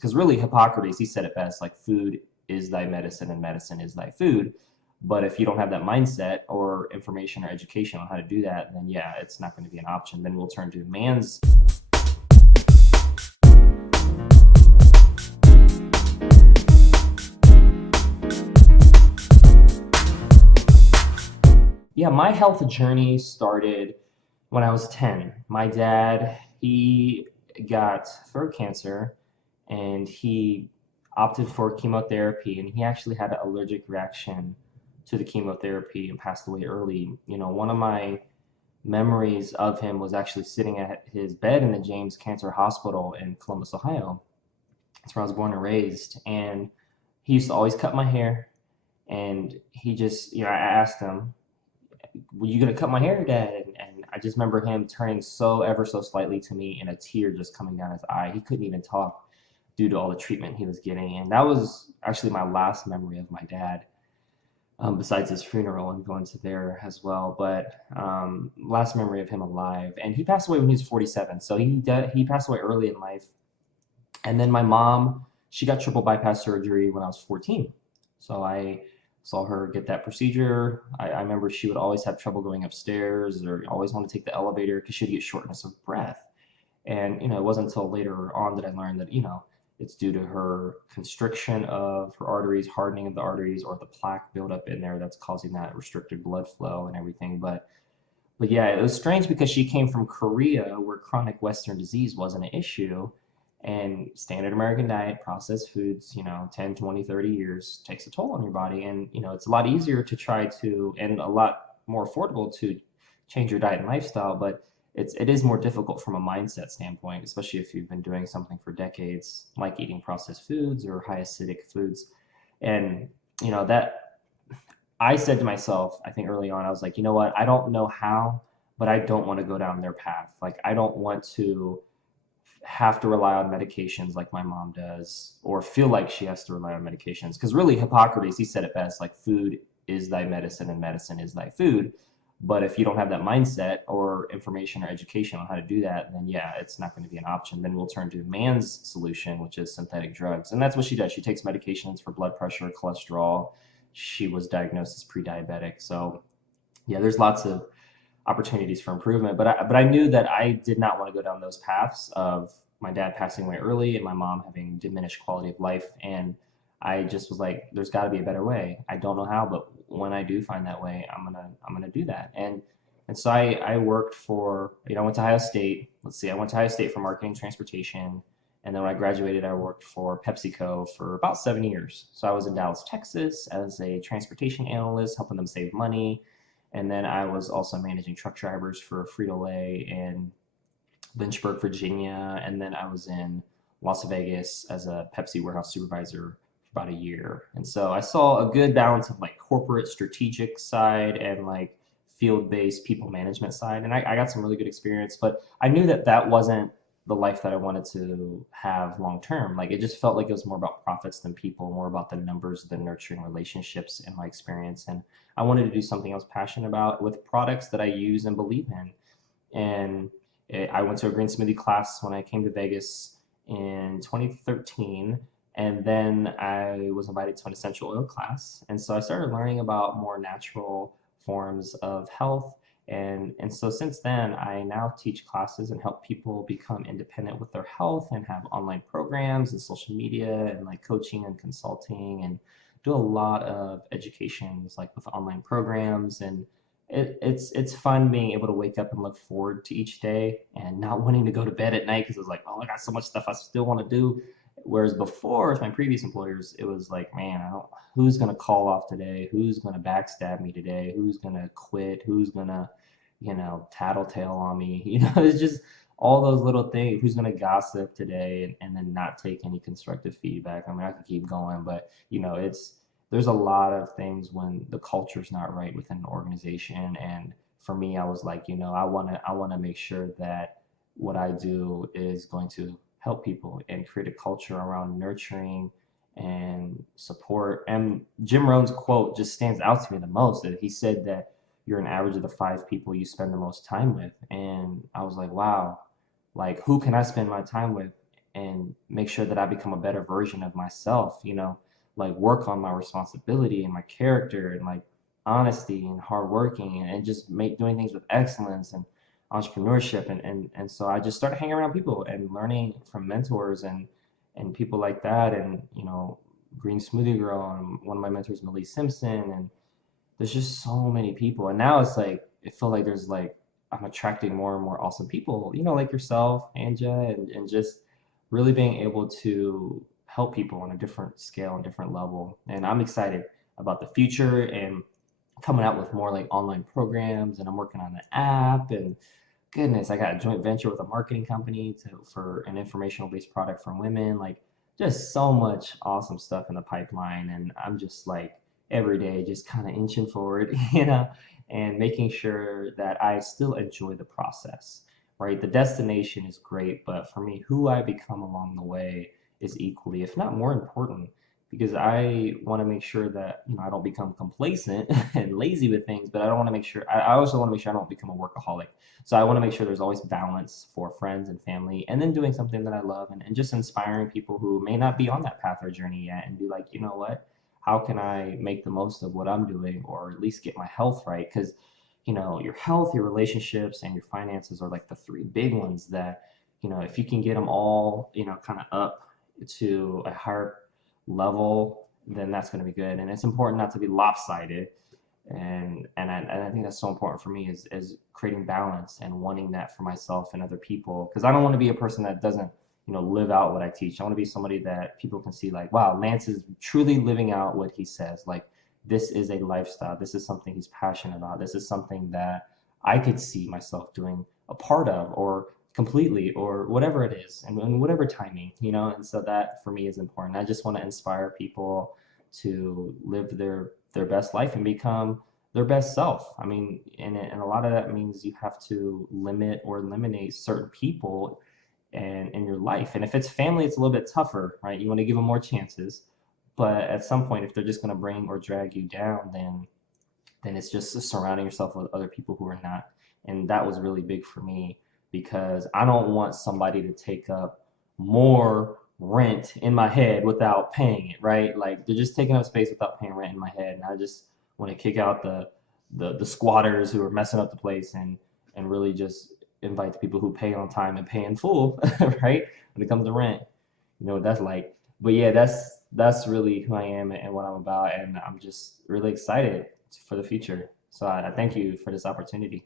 because really Hippocrates, he said it best, like food is thy medicine and medicine is thy food. But if you don't have that mindset or information or education on how to do that, then yeah, it's not going to be an option. Then we'll turn to man's. Yeah, my health journey started when I was 10. My dad, he got throat cancer and he opted for chemotherapy, and he actually had an allergic reaction to the chemotherapy and passed away early. One of my memories of him was actually sitting at his bed in the James Cancer Hospital in Columbus, Ohio. That's where I was born and raised. And he used to always cut my hair. And he just, I asked him, were you gonna cut my hair, Dad? And I just remember him turning so ever so slightly to me and a tear just coming down his eye. He couldn't even talk due to all the treatment he was getting. And that was actually my last memory of my dad, besides his funeral and going to there as well. But last memory of him alive. And he passed away when he was 47. So he passed away early in life. And then my mom, she got triple bypass surgery when I was 14. So I saw her get that procedure. I remember she would always have trouble going upstairs or always want to take the elevator because she'd get shortness of breath. And, it wasn't until later on that I learned that, it's due to her constriction of her arteries, hardening of the arteries, or the plaque buildup in there that's causing that restricted blood flow and everything. But yeah, it was strange because she came from Korea where chronic Western disease wasn't an issue. And standard American diet, processed foods, 10, 20, 30 years takes a toll on your body. And, it's a lot easier to try to, and a lot more affordable to change your diet and lifestyle, but it is more difficult from a mindset standpoint, especially if you've been doing something for decades, like eating processed foods or high acidic foods. And, that I said to myself, I think early on, I was like, you know what? I don't know how, but I don't want to go down their path. Like, I don't want to have to rely on medications like my mom does, or feel like she has to rely on medications. Because really, Hippocrates, he said it best, like food is thy medicine and medicine is thy food. But if you don't have that mindset or information or education on how to do that, then yeah, it's not going to be an option. Then we'll turn to man's solution, which is synthetic drugs. And that's what she does. She takes medications for blood pressure, cholesterol. She was diagnosed as pre-diabetic. So yeah, there's lots of opportunities for improvement. But I knew that I did not want to go down those paths of my dad passing away early and my mom having diminished quality of life. And I just was like, there's got to be a better way. I don't know how, but when I do find that way, I'm gonna do that. And so I worked for, I went to Ohio State. Let's see, I went to Ohio State for marketing and transportation. And then when I graduated, I worked for PepsiCo for about 7 years. So I was in Dallas, Texas as a transportation analyst, helping them save money. And then I was also managing truck drivers for Frito-Lay in Lynchburg, Virginia. And then I was in Las Vegas as a Pepsi warehouse supervisor for about a year. And so I saw a good balance of like corporate strategic side and like field-based people management side. And I got some really good experience, but I knew that that wasn't the life that I wanted to have long term. Like it just felt like it was more about profits than people, more about the numbers than nurturing relationships in my experience. And I wanted to do something I was passionate about with products that I use and believe in. And I went to a green smoothie class when I came to Vegas in 2013. And then I was invited to an essential oil class. And so I started learning about more natural forms of health. And so since then, I now teach classes and help people become independent with their health and have online programs and social media and like coaching and consulting and do a lot of educations like with online programs. And it's fun being able to wake up and look forward to each day and not wanting to go to bed at night because it's like, oh, I got so much stuff I still want to do. Whereas before, with my previous employers, it was like, man, who's gonna call off today? Who's gonna backstab me today? Who's gonna quit? Who's gonna, tattletale on me? It's just all those little things. Who's gonna gossip today and then not take any constructive feedback? I mean, I could keep going, but there's a lot of things when the culture's not right within an organization. And for me, I was like, I wanna make sure that what I do is going to help people and create a culture around nurturing and support. And Jim Rohn's quote just stands out to me the most. That he said that you're an average of the 5 people you spend the most time with. And I was like, wow, like who can I spend my time with and make sure that I become a better version of myself, like work on my responsibility and my character and like honesty and hardworking and just make doing things with excellence and entrepreneurship and so I just started hanging around people and learning from mentors and people like that and Green Smoothie Girl and one of my mentors Millie Simpson and there's just so many people and now it's like it feel like there's like I'm attracting more and more awesome people like yourself Anja and just really being able to help people on a different scale and different level and I'm excited about the future and coming out with more like online programs and I'm working on an app and goodness I got a joint venture with a marketing company for an informational based product for women like just so much awesome stuff in the pipeline and I'm just like every day just kind of inching forward and making sure that I still enjoy the process right the destination is great but for me who I become along the way is equally if not more important because I want to make sure that I don't become complacent and lazy with things, but I don't want to make sure I also want to make sure I don't become a workaholic. So I want to make sure there's always balance for friends and family, and then doing something that I love and just inspiring people who may not be on that path or journey yet, and be like, you know what? How can I make the most of what I'm doing, or at least get my health right? Because your health, your relationships, and your finances are like the three big ones that if you can get them all kind of up to a higher level, then that's going to be good. And it's important not to be lopsided. And I think that's so important for me is creating balance and wanting that for myself and other people. Because I don't want to be a person that doesn't, live out what I teach. I want to be somebody that people can see like, wow, Lance is truly living out what he says. Like this is a lifestyle. This is something he's passionate about. This is something that I could see myself doing a part of or completely or whatever it is and whatever timing and so that for me is important. I just want to inspire people to live their best life and become their best self. I mean and a lot of that means you have to limit or eliminate certain people and in your life and if it's family it's a little bit tougher right you want to give them more chances but at some point if they're just going to bring or drag you down then it's just surrounding yourself with other people who are not. And that was really big for me because I don't want somebody to take up more rent in my head without paying it, right? Like they're just taking up space without paying rent in my head. And I just want to kick out the squatters who are messing up the place and really just invite the people who pay on time and pay in full, right? When it comes to rent. You know what that's like. But yeah, that's really who I am and what I'm about, and I'm just really excited for the future. So I thank you for this opportunity.